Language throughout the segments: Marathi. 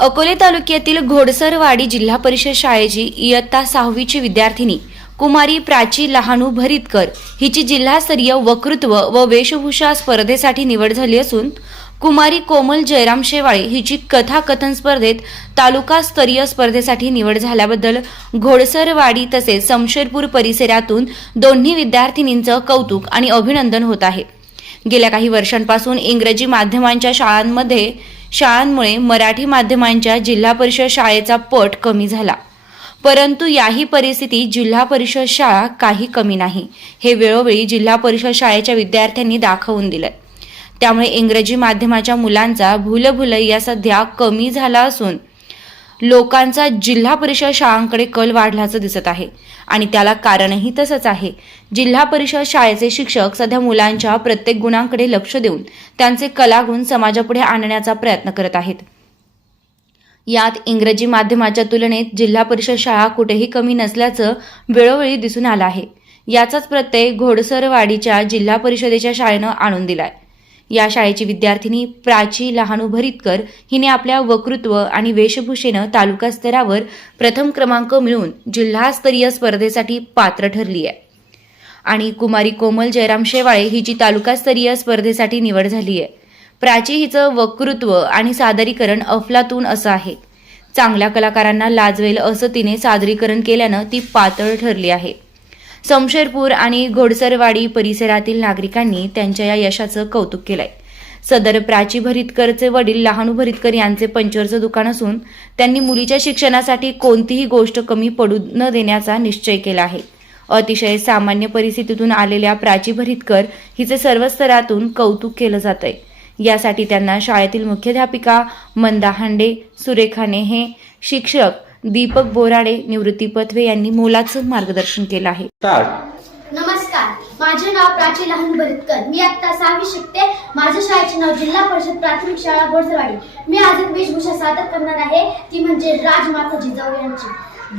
अकोले तालुक्यातील घोडसरवाडी जिल्हा परिषद शाळेची इयत्ता सहावीची विद्यार्थिनी कुमारी प्राची लहानू भरितकर हिची जिल्हास्तरीय वक्तृत्व व वेशभूषा स्पर्धेसाठी निवड झाली असून कुमारी कोमल जयराम शेवाळे हिची कथाकथन स्पर्धेत तालुकास्तरीय स्पर्धेसाठी निवड झाल्याबद्दल घोडसरवाडी तसेच समशेरपूर परिसरातून दोन्ही विद्यार्थिनींचं कौतुक आणि अभिनंदन होत आहे. गेल्या काही वर्षांपासून इंग्रजी माध्यमांच्या शाळांमध्ये शाळांमुळे मराठी माध्यमांच्या जिल्हा परिषद शाळेचा पट कमी झाला. परंतु याही परिस्थितीत जिल्हा परिषद शाळा काही कमी नाही हे वेळोवेळी जिल्हा परिषद शाळेच्या विद्यार्थ्यांनी दाखवून दिलं त्यामुळे इंग्रजी माध्यमाच्या मुलांचा भूलभुलैया सध्या कमी झाला असून लोकांचा जिल्हा परिषद शाळांकडे कल वाढल्याचं दिसत आहे. आणि त्याला कारणही तसंच आहे. जिल्हा परिषद शाळेचे शिक्षक सध्या मुलांच्या प्रत्येक गुणांकडे लक्ष देऊन त्यांचे कलागुण समाजापुढे आणण्याचा प्रयत्न करत आहेत. यात इंग्रजी माध्यमाच्या तुलनेत जिल्हा परिषद शाळा कुठेही कमी नसल्याचं वेळोवेळी दिसून आलं आहे. याचाच प्रत्यय घोडसरवाडीच्या जिल्हा परिषदेच्या शाळेनं आणून दिलाय. या शाळेची विद्यार्थिनी प्राची लहानू भरितकर हिने आपल्या वक्तृत्व आणि वेशभूषेनं तालुका स्तरावर प्रथम क्रमांक मिळून जिल्हास्तरीय स्पर्धेसाठी पात्र ठरली आहे. आणि कुमारी कोमल जयराम शेवाळे हिची तालुकास्तरीय स्पर्धेसाठी निवड झाली आहे. प्राची हिचं वक्तृत्व आणि सादरीकरण अफलातून असं आहे. चांगल्या कलाकारांना लाजवेल असं तिने सादरीकरण केल्यानं ती पातळ ठरली आहे. समशेरपूर आणि घोडसरवाडी परिसरातील नागरिकांनी त्यांच्या या यशाचं कौतुक केलंय. सदर प्राची भरितकरचे वडील लहानू भरितकर यांचे पंचरचं दुकान असून त्यांनी मुलीच्या शिक्षणासाठी कोणतीही गोष्ट कमी पडू न देण्याचा निश्चय केला आहे. अतिशय सामान्य परिस्थितीतून आलेल्या प्राची भरितकर हिचे सर्व स्तरातून कौतुक केलं जात आहे यासाठी त्यांना शाळेतील मुख्याध्यापिका मंदा हांडे सुरेखा नेहे शिक्षक दीपक बोराडे निवृत्ती पथवे यांनी मोलाचं मार्गदर्शन केलं आहे. स्टार्ट. नमस्कार. माझे नाव प्राची लहान भरतकर. मी आता सहावी शिकते. माझ्या शाळेचे नाव जिल्हा परिषद प्राथमिक शाळा बोरसवाडी मी आज एक वेशभूषा सादर करणार आहे. ती म्हणजे राजमाता जिजाऊ यांची.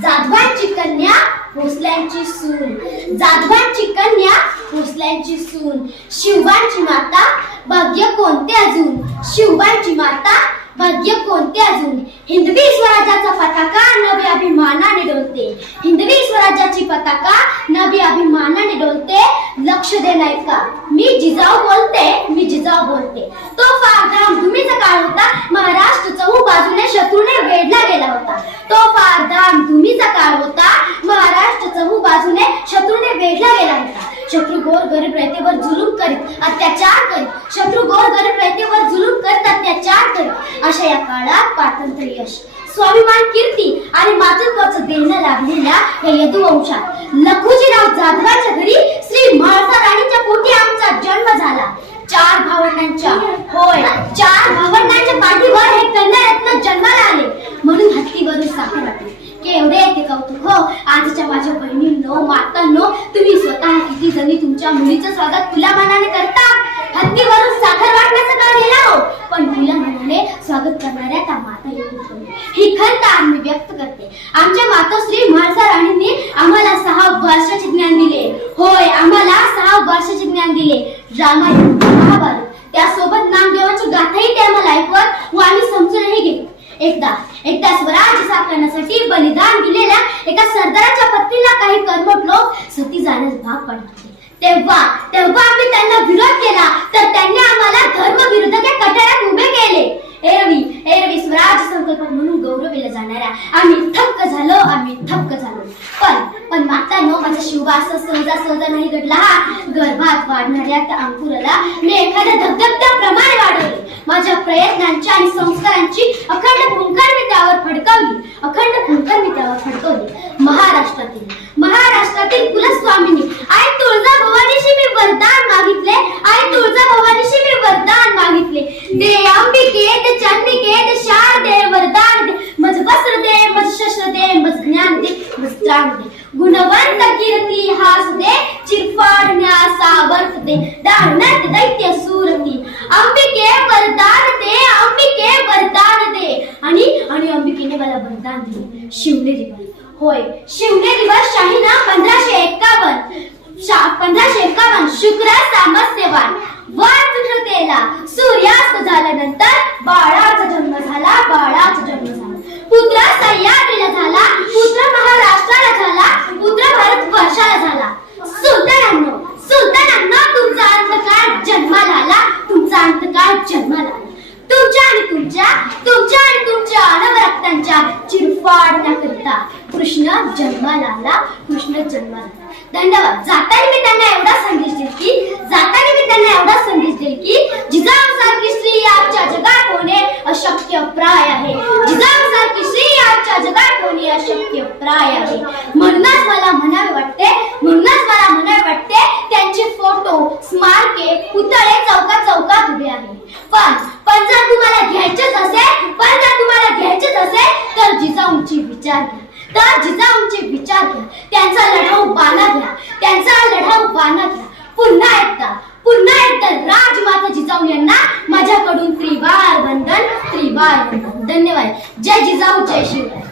जाधवांची कन्या भोसल्यांची सून. जाधवांची कन्या भोसल्यांची सून. शिवबांची माता. भाग्य कोणते अजून? शिवबांची माता भाग्य कोणते अजून? हिंदवी स्वराज्याचा पताका नवी अभिमानाने डोलते. हिंदवी स्वराज्याची पताका नवी अभिमानाने डोलते. लक्ष दे का मी जिजाऊ बोलते मी जिजाऊ बोलते. तो फार धामधुमीचा काळ होता. महाराष्ट्र चहू बाजूने शत्रूने वेढला गेला होता. तो फार धामधुमीचा काळ होता. महाराष्ट्र चहू बाजूने शत्रूने वेढला गेला होता शत्रू गोर गरीब रयतेवर जुलूम करीत अत्याचार करीत. शत्रू गोर गरीब रयतेवर जुलूम करीत अत्याचार करीत. अशा या काळात पातंत्र यश स्वाभिमान कीर्ती आणि मातृत्वाचं देणं लाभलेल्या या यदुवंशात. लखुजीराव जाधवाच्या घरी श्री म्हाळसा राणीच्या पोटी आमचा जन्म झाला. चार भावंडांच्या होय चार भावंडांच्या पाठीवर हे कन्यारत्न जन्माला आले म्हणून हत्तीवरून साखर वाटली केवढे ते कौतुक हो आजच्या माझ्या बहिणींनो मातांनो तुम्ही स्वतः किती जणी तुमच्या मुलीचं स्वागत तुला मनाने करता. हत्तीवरून साखर वाटण्याचं काम गेला हो? पण तुला मनाने स्वागत करणाऱ्या त्या माता ही खंत आम्ही व्यक्त करते. आमच्या मातोश्री म्हाळसा राणींनी आम्हाला सहा वर्षाचे ज्ञान दिले. होय आम्हाला सहा वर्षाचे ज्ञान दिले. रामायण महाभारत त्यासोबत नामदेवाची गाथाही ते आम्हाला ऐकवत व आम्ही समजूनही घेतो एकदा एकदा स्वराज्य साकारण्यासाठी बलिदान दिलेल्या एका सरदाराच्या पत्नीला काही कर्मट लोक सती जाण्यास भाग पडतात. तेव्हा तेव्हा आम्ही त्यांना विरोध केला. तर त्यांनी आम्हाला धर्मविरोधाच्या कटाऱ्यात उभे केले. एरवी एरवी स्वराज संकल्प म्हणून गौरविला जाणाऱ्या. आम्ही थक्क झालो आम्ही थक्क झालो. पण पण मातांनो माझा शिवबा असं सहजा सहजा नाही घडला हा. गर्भात वाढणाऱ्या त्या अंकुराला मी एखाद्या धबधबत्याप्रमाणे वाढवले. माझ्या प्रयत्नांची आणि संस्कारांची अखंड फुंकर मी त्यावर फडकवली. अखंड फुंकर मी त्यावर फडकवली. महाराष्ट्रातील महाराष्ट्रात कुलस्वामिनी आई तुळजा भवानीशी मी वरदान मागितले आई तुळजा भवानीशी मी वरदान मागितले दे अंबिके दे चंडिके दे शारदे वरदान दे मज वस्त्र दे मज शस्त्र दे मज वस्त्रांगे दे गुणवंत कीर्ती हासदे चिरफाडण्या सावर्थ दानत दैत्य सूरती. अंबिके वरदान दे अंबिके वरदान दे. आणि आणि अंबिकेने मला वरदान दिले. शिवने दिवस. होय शिवने दिवस शाहीना पंधराशे एक्कावन्न पंधराशे एक्कावन्न शुक्र सामस्यवान घरात जन्माला. तुमच्या आणि तुमच्या तुमच्या आणि तुमच्या अनवरक्तांच्या चिरफाडण्याकरिता कृष्ण जन्माला आला कृष्ण जन्माला. धन्यवाद. जाताना मी त्यांना एवढा संदेश देईल की जाताना मी त्यांना एवढा संदेश देईल की स्त्री जगात होणे अशक्य प्राय आहे. जिजाऊसारखी स्त्री आजच्या जगात होणे अशक्य प्राय आहे. म्हणूनच मला म्हणावे वाटते म्हणूनच मला म्हणावे वाटते त्यांचे फोटो स्मारके पुतळे चौकात उभे आहे. पण पण जर तुम्हाला घ्यायचेच असेल पण जर तुम्हाला घ्यायचेच असेल तर जिजाऊंची विचार घ्या. तर जिजाऊंची विचार घ्या. त्यांचा लढाऊ बाणा घ्या. त्यांचा लढाऊ बाणा घ्या. पुन्हा एकदा पुन्हा एकदा राजमाता जिजाऊ यांना माझ्याकडून त्रिवार वंदन त्रिवार वंदन. धन्यवाद. जय जिजाऊ जय शिवराय